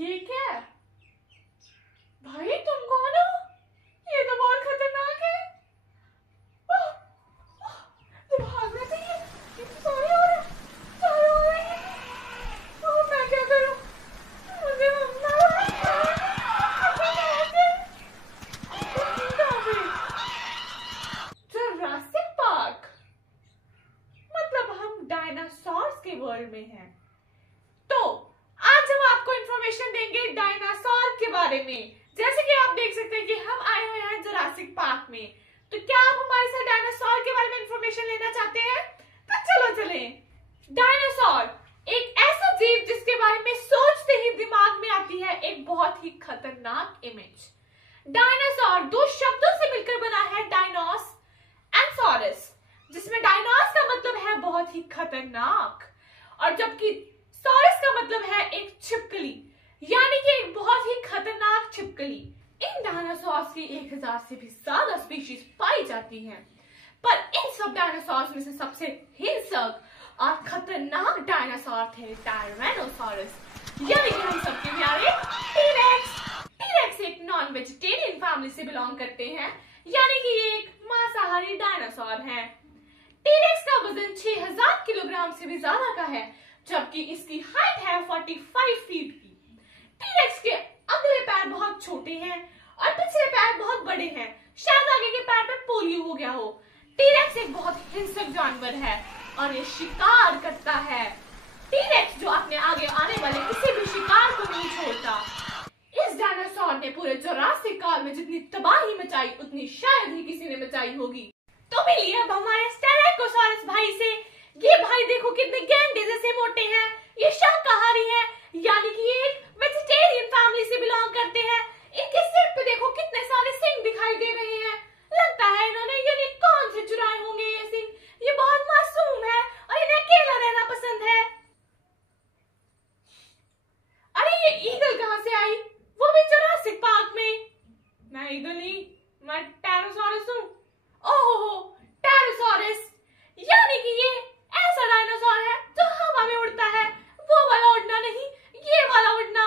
ये क्या है? भाई तुम कौन हो? ये तो बहुत खतरनाक है। आह, आह, तुम भागना चाहिए। ये तो सारे हो रहे हैं, सारे हो रहे हैं। ओह, मैं क्या करूं? मुझे जुरासिक पार्क, मतलब हम डायनासोर्स के वर्ल्ड में हैं। तो आज हम आपको इंफॉर्मेशन देंगे डायनासोर के बारे में। जैसे कि आप देख सकते हैं कि हम आए हुए हैं जुरासिक पार्क में। तो क्या आप हमारे साथ डायनासोर के बारे में इंफॉर्मेशन लेना चाहते हैं? तो चलो चलें। डायनासोर एक ऐसा जीव जिसके बारे में सोचते ही दिमाग में आती है एक बहुत ही खतरनाक इमेज। डायनासोर दो शब्दों से मिलकर बना है, डायनोस एंड सॉरस, जिसमें डायनोस का मतलब है बहुत ही खतरनाक और जबकि सॉरस का मतलब है एक छिपकली, यानी कि एक बहुत ही खतरनाक छिपकली। इन डायनासोर्स की 1000 से भी ज्यादा स्पीशीज पाई जाती हैं, पर इन सब डायनासोर्स में से सबसे हिंसक और खतरनाक डायनासोर थे टायरेनोसॉरस, यानी कि हम सबके प्यारे टी-रेक्स। टी-रेक्स एक नॉन वेजिटेरियन फैमिली से बिलोंग करते हैं, यानी कि ये एक मांसाहारी डायनासोर है। टी-रेक्स का वजन 6000 किलोग्राम से भी ज्यादा का है, जबकि इसकी हाइट है 45 फीट की। टी-रेक्स के अगले पैर बहुत छोटे हैं और पिछले पैर बहुत बड़े हैं, शायद आगे के पैर में पोलियो हो गया हो। टी-रेक्स एक बहुत हिंसक जानवर है और ये शिकार करता है। टी-रेक्स जो अपने आगे आने वाले किसी भी शिकार को नहीं छोड़ता। इस डायनासोर ने पूरे जुरासिक काल में जितनी तबाही मचाई उतनी शायद ही किसी ने मचाई होगी। तो मिलिए अब हमारे स्टेगोसॉरस भाई से। ये भाई देखो कितने गेंडे जैसे मोटे हैं। ये शाकाहारी है, यानी कि ये एक वेजिटेरियन फैमिली से बिलोंग करते हैं। इनके सिर पे देखो कितने सारे सींग दिखाई दे रहे हैं। लगता है इन्होंने यूनिकॉर्न से चुराए होंगे ये सींग। ये बहुत मासूम है और इन्हें अकेला रहना पसंद है। अरे ये ईगल कहां से आई? वो भी जुरासिक पार्क में। मैं ईगल नहीं, मैं टेरोसॉरस हूँ। ओहो, टेरोसॉरस, यानी कि ये ऐसा डायनासोर है जो हवा में उड़ता है। वो वाला उड़ना नहीं, ये वाला उड़ना।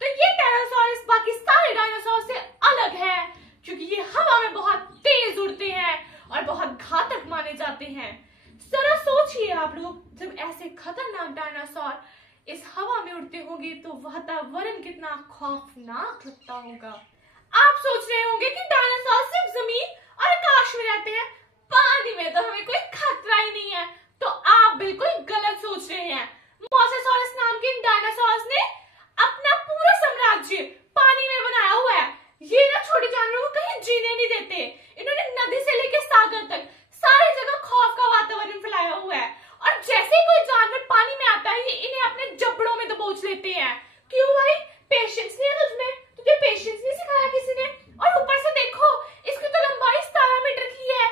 तो ये टेरोसॉरस बाकी सारे डायनासोर से अलग है, क्योंकि ये हवा में बहुत तेज उड़ते हैं और बहुत घातक माने जाते हैं। जरा सोचिए आप लोग, जब ऐसे खतरनाक डायनासोर इस हवा में उड़ते होंगे तो वातावरण कितना खौफनाक लगता होगा। आप सोच रहे होंगे कि डायनासोर सिर्फ जमीन और आकाश में रहते हैं, पानी में तो हमें कोई खतरा ही नहीं है। तो आप बिल्कुल गलत सोच रहे हैं। मोसासॉरस नाम के इन डायनासोर्स ने अपना पूरा साम्राज्य पानी में बनाया हुआ है। ये ना छोटे जानवरों को कहीं जीने नहीं देते। इन्होंने नदी से लेकर सागर तक सारी जगह खौफ का वातावरण फैलाया हुआ है और जैसे ही कोई जानवर पानी में आता है ये इन्हें अपने जबड़ों में दबोच लेते हैं। क्यों भाई? पेशेंस नहीं है तुझमें? तुझे पेशेंस नहीं सिखाया किसी ने? और ऊपर से देखो, इसकी तो लंबाई 17 मीटर की है।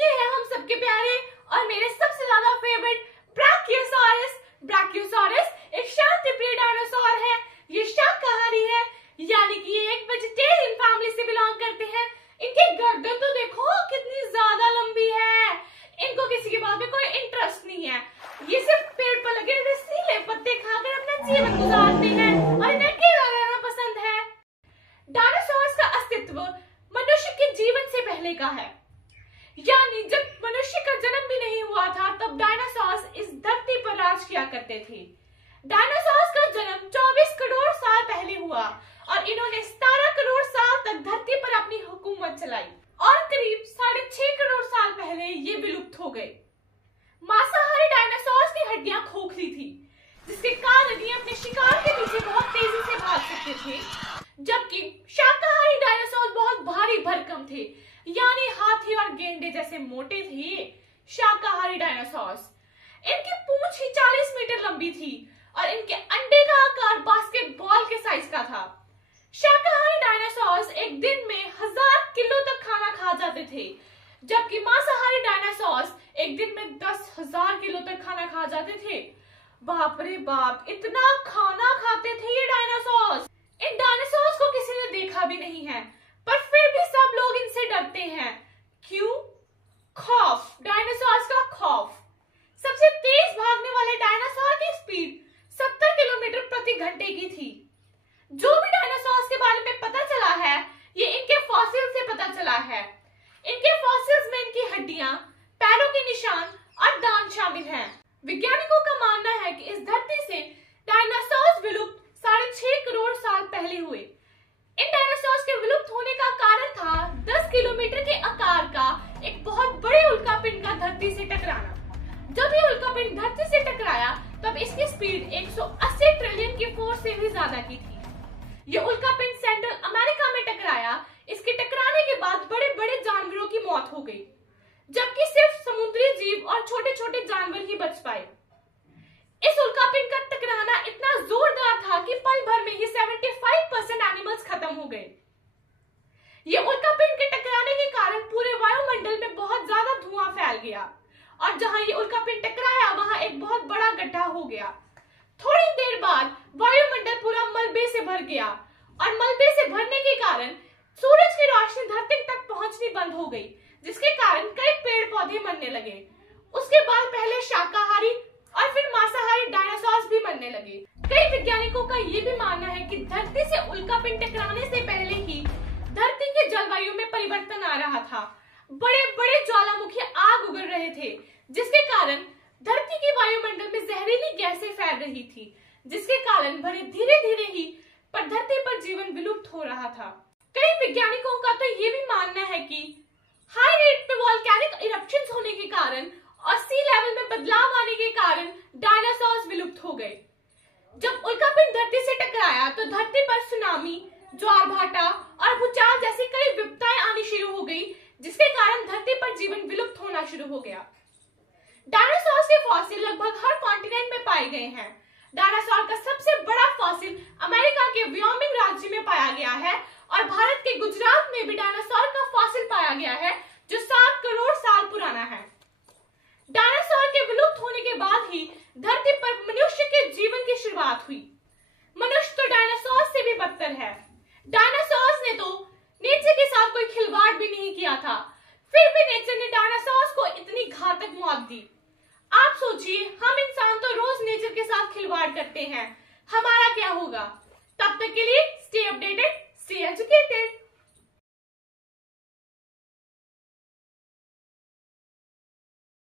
ये है हम सबके प्यारे और मेरे सबसे ज्यादा फेवरेट ब्राकियोसॉरस। ब्राकियोसॉरस एक शांति प्रिय डायनासोर है। ये शाकाहारी है, यानी कि ये एक वेजिटेरियन फैमिली से बिलोंग करते हैं। इनकी गर्दन तो देखो कितनी ज्यादा लंबी है। इनको किसी की बात में कोई इंटरेस्ट नहीं है। ये सिर्फ पेड़ पर लगे रसीले पत्ते खाकर अपना जीवन गुजारते हैं और इन्हें अकेला रहना पसंद है। डायनासोर्स का अस्तित्व मनुष्य के जीवन से पहले का है, यानी जब मनुष्य का जन्म भी नहीं हुआ था तब डायनासोर्स इस धरती पर राज किया करते थे। डायनासोर्स का जन्म 24 करोड़ साल पहले हुआ और इन्होंने 17 करोड़ साल तक धरती पर अपनी हुकूमत चलाई और करीब 6.5 करोड़ साल पहले ये विलुप्त हो गए। मांसाहारी डायनासोर्स की हड्डियां खोखली थी, जिसके कारण ये अपने शिकार के पीछे बहुत तेजी से भाग सकते थे, जबकि शाकाहारी डायनासोर बहुत भारी भरकम थे, यानी हाथी और गेंडे जैसे मोटे थे शाकाहारी डायनासोर्स। इनकी पूंछ ही 40 मीटर लंबी थी और इनके अंडे का आकार बास्केटबॉल के साइज का था। शाकाहारी डायनासोर्स एक दिन में 1000 किलो तक खाना खा जाते थे, जबकि मांसाहारी डायनासोर्स एक दिन में 10,000 किलो तक खाना खा जाते थे। बाप रे बाप, इतना खाना खाते थे ये डायनासोर्स। इन डायनासोर्स को किसी ने देखा भी नहीं है, पर फिर भी सब लोग इनसे डरते हैं। क्यों? खौफ, डायनासोर्स का खौफ। सबसे तेज भागने वाले डायनासोर की स्पीड 70 किलोमीटर प्रति घंटे की थी। जो भी डायनासोर्स के बारे में पता चला है ये इनके फॉसिल से पता चला है। इनके फॉसिल्स में इनकी हड्डियां, पैरों के निशान और दांत शामिल हैं। वैज्ञानिकों का मानना है कि इस धरती से डायनासोर्स विलुप्त 6.5 करोड़ साल पहले हुए। इन डायनासोर्स के विलुप्त होने का कारण था 10 किलोमीटर के आकार का एक बहुत बड़े उल्कापिंड का धरती से टकराना। जब ये उल्कापिंड धरती से टकराया तब इसकी स्पीड 180 ट्रिलियन की फोर्स से भी ज्यादा की थी। ये उल्कापिंड सेंट्रल अमेरिका में टकराया। इसके टकराने के बाद बड़े बड़े जानवरों की मौत हो गई, जबकि सिर्फ समुद्री जीव और छोटे छोटे जानवर ही बच पाए। इस उल्कापिंड का टकराना इतना जोरदार था कि पल भर में ही 75% एनिमल्स खत्म हो गए। ये उल्कापिंड के टकराने के कारण पूरे वायुमंडल में बहुत ज्यादा धुआं फैल गया और जहां ये उल्कापिंड टकराया वहां एक बहुत बड़ा गड्ढा हो गया। थोड़ी देर बाद वायुमंडल पूरा मलबे से भर गया और मलबे से भरने के कारण सूरज की रोशनी धरती तक पहुंचनी बंद हो गई, जिसके कारण कई पेड़ पौधे मरने लगे। उसके बाद पहले शाकाहारी और फिर मांसाहारी डायनासोर्स भी मरने लगे। कई वैज्ञानिकों का ये भी मानना है कि धरती से उल्कापिंड टकराने से पहले ही धरती के जलवायु में परिवर्तन आ रहा था। बड़े बड़े ज्वालामुखी आग उगल रहे थे, जिसके कारण धरती की वायुमंडल में जहरीली गैसें फैल रही थी, जिसके कारण भले धीरे धीरे ही पर धरती पर जीवन विलुप्त हो रहा था। कई वैज्ञानिकों का तो ये भी मानना है कि हाई रेट पे वोल्केनिक इरप्शंस होने के कारण और सी लेवल में बदलाव आने के कारण डायनासोर्स विलुप्त हो गए। जब उल्कापिंड धरती से टकराया तो धरती पर सुनामी, ज्वार भाटा और भूचाल जैसी कई विपदाएं आनी शुरू हो गई, जिसके कारण धरती पर जीवन विलुप्त होना शुरू हो गया। डायनासोर्स के फॉसिल लगभग हर कॉन्टिनेंट में पाए गए हैं। डायनासोर का सबसे बड़ा फॉसिल अमेरिका के वायोमिंग राज्य में पाया गया है और भारत के गुजरात में भी डायनासोर का फॉसिल पाया गया है, जो 7 करोड़ साल पुराना है। डायनासोर के विलुप्त होने के बाद ही धरती पर मनुष्य के जीवन की शुरुआत हुई। मनुष्य तो डायनासोर से भी बदतर है। डायनासोर्स ने तो नेचर के साथ कोई खिलवाड़ भी नहीं किया था, फिर भी नेचर ने डायनासोर्स को इतनी घातक मौत दी। आप सोचिए, हम इंसान तो रोज नेचर के साथ खिलवाड़ करते हैं, हमारा क्या होगा? तब तक के लिए स्टे अपडेटेड, स्टे एजुकेटेड।